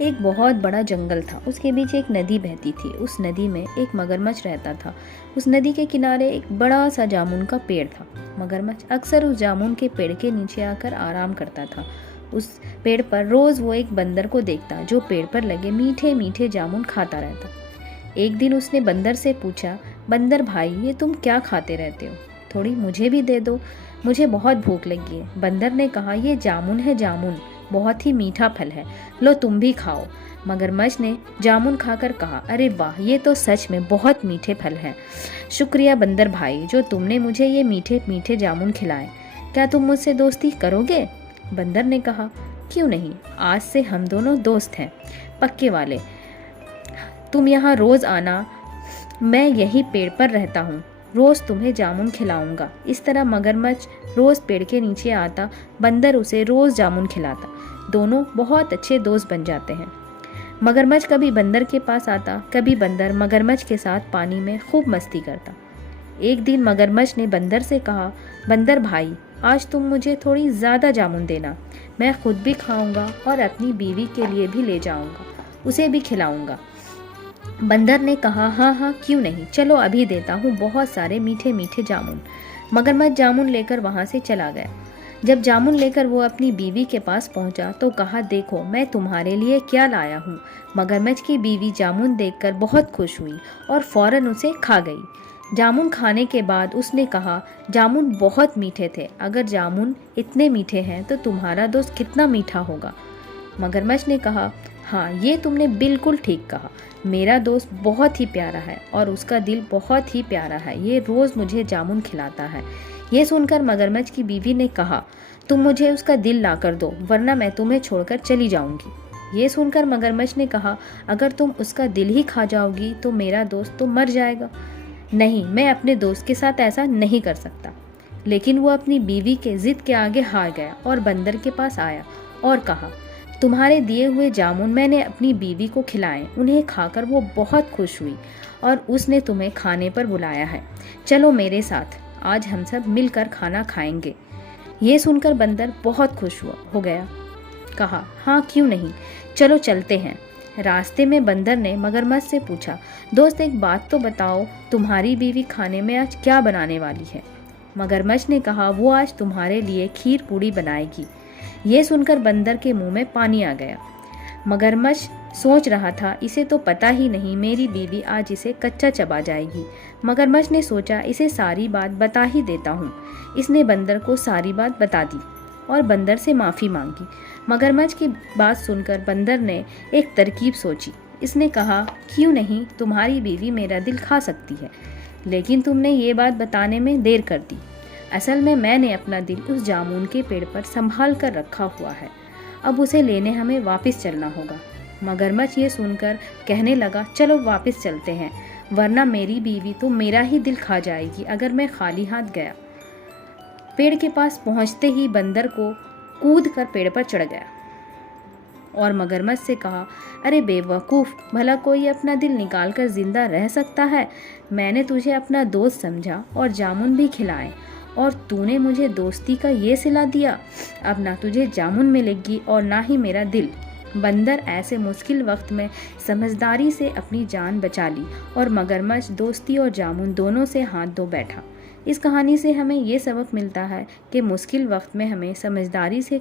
एक बहुत बड़ा जंगल था। उसके बीच एक नदी बहती थी। उस नदी में एक मगरमच्छ रहता था। उस नदी के किनारे एक बड़ा सा जामुन का पेड़ था। मगरमच्छ अक्सर उस जामुन के पेड़ के नीचे आकर आराम करता था। उस पेड़ पर रोज वो एक बंदर को देखता जो पेड़ पर लगे मीठे मीठे जामुन खाता रहता। एक दिन उसने बंदर से पूछा, बंदर भाई, ये तुम क्या खाते रहते हो? थोड़ी मुझे भी दे दो, मुझे बहुत भूख लगी है। बंदर ने कहा, ये जामुन है, जामुन बहुत ही मीठा फल है, लो तुम भी खाओ। मगरमच्छ ने जामुन खाकर कहा, अरे वाह, ये तो सच में बहुत मीठे फल हैं। शुक्रिया बंदर भाई, जो तुमने मुझे ये मीठे मीठे जामुन खिलाए। क्या तुम मुझसे दोस्ती करोगे? बंदर ने कहा, क्यों नहीं, आज से हम दोनों दोस्त हैं, पक्के वाले। तुम यहाँ रोज आना, मैं यही पेड़ पर रहता हूँ, रोज तुम्हें जामुन खिलाऊंगा। इस तरह मगरमच्छ रोज पेड़ के नीचे आता, बंदर उसे रोज जामुन खिलाता। दोनों बहुत अच्छे दोस्त बन जाते हैं। मगरमच्छ कभी बंदर के पास आता, कभी बंदर मगरमच्छ के साथ पानी में खूब मस्ती करता। एक दिन मगरमच्छ ने बंदर से कहा, बंदर भाई, आज तुम मुझे थोड़ी ज़्यादा जामुन देना, मैं खुद भी खाऊंगा और अपनी बीवी के लिए भी ले जाऊंगा, उसे भी खिलाऊंगा। बंदर ने कहा, हाँ हाँ, क्यों नहीं, चलो अभी देता हूँ बहुत सारे मीठे मीठे जामुन। मगरमच्छ जामुन लेकर वहाँ से चला गया। जब जामुन लेकर वो अपनी बीवी के पास पहुँचा तो कहा, देखो मैं तुम्हारे लिए क्या लाया हूँ। मगरमच्छ की बीवी जामुन देखकर बहुत खुश हुई और फौरन उसे खा गई। जामुन खाने के बाद उसने कहा, जामुन बहुत मीठे थे, अगर जामुन इतने मीठे हैं तो तुम्हारा दोस्त कितना मीठा होगा। मगरमच्छ ने कहा, हाँ, ये तुमने बिल्कुल ठीक कहा, मेरा दोस्त बहुत ही प्यारा है और उसका दिल बहुत ही प्यारा है, ये रोज़ मुझे जामुन खिलाता है। ये सुनकर मगरमच्छ की बीवी ने कहा, तुम मुझे उसका दिल ला कर दो, वरना मैं तुम्हें छोड़कर चली जाऊंगी। ये सुनकर मगरमच्छ ने कहा, अगर तुम उसका दिल ही खा जाओगी तो मेरा दोस्त तो मर जाएगा। नहीं, मैं अपने दोस्त के साथ ऐसा नहीं कर सकता। लेकिन वो अपनी बीवी के जिद के आगे हार गया और बंदर के पास आया और कहा, तुम्हारे दिए हुए जामुन मैंने अपनी बीवी को खिलाए, उन्हें खाकर वो बहुत खुश हुई और उसने तुम्हें खाने पर बुलाया है। चलो मेरे साथ, आज हम सब मिलकर खाना खाएंगे। ये सुनकर बंदर बहुत खुश हो गया। कहा, हाँ क्यों नहीं, चलो चलते हैं। रास्ते में बंदर ने मगरमच्छ से पूछा, दोस्त एक बात तो बताओ, तुम्हारी बीवी खाने में आज क्या बनाने वाली है? मगरमच्छ ने कहा, वो आज तुम्हारे लिए खीर पूड़ी बनाएगी। ये सुनकर बंदर के मुंह में पानी आ गया। मगरमच्छ सोच रहा था, इसे तो पता ही नहीं मेरी बीवी आज इसे कच्चा चबा जाएगी। मगरमच्छ ने सोचा, इसे सारी बात बता ही देता हूँ। इसने बंदर को सारी बात बता दी और बंदर से माफ़ी मांगी। मगरमच्छ की बात सुनकर बंदर ने एक तरकीब सोची। इसने कहा, क्यों नहीं, तुम्हारी बीवी मेरा दिल खा सकती है, लेकिन तुमने ये बात बताने में देर कर दी। असल में मैंने अपना दिल उस जामुन के पेड़ पर संभाल कर रखा हुआ है, अब उसे लेने हमें वापस चलना होगा। मगरमच्छ ये सुनकर कहने लगा, चलो वापस चलते हैं, वरना मेरी बीवी तो मेरा ही दिल खा जाएगी अगर मैं खाली हाथ गया। पेड़ के पास पहुंचते ही बंदर को कूद कर पेड़ पर चढ़ गया और मगरमच्छ से कहा, अरे बेवकूफ़, भला कोई अपना दिल निकाल कर जिंदा रह सकता है? मैंने तुझे अपना दोस्त समझा और जामुन भी खिलाए और तूने मुझे दोस्ती का ये सिला दिया। अब ना तुझे जामुन मिलेगी और ना ही मेरा दिल। बंदर ऐसे मुश्किल वक्त में समझदारी से अपनी जान बचा ली और मगरमच्छ दोस्ती और जामुन दोनों से हाथ धो बैठा। इस कहानी से हमें ये सबक मिलता है कि मुश्किल वक्त में हमें समझदारी से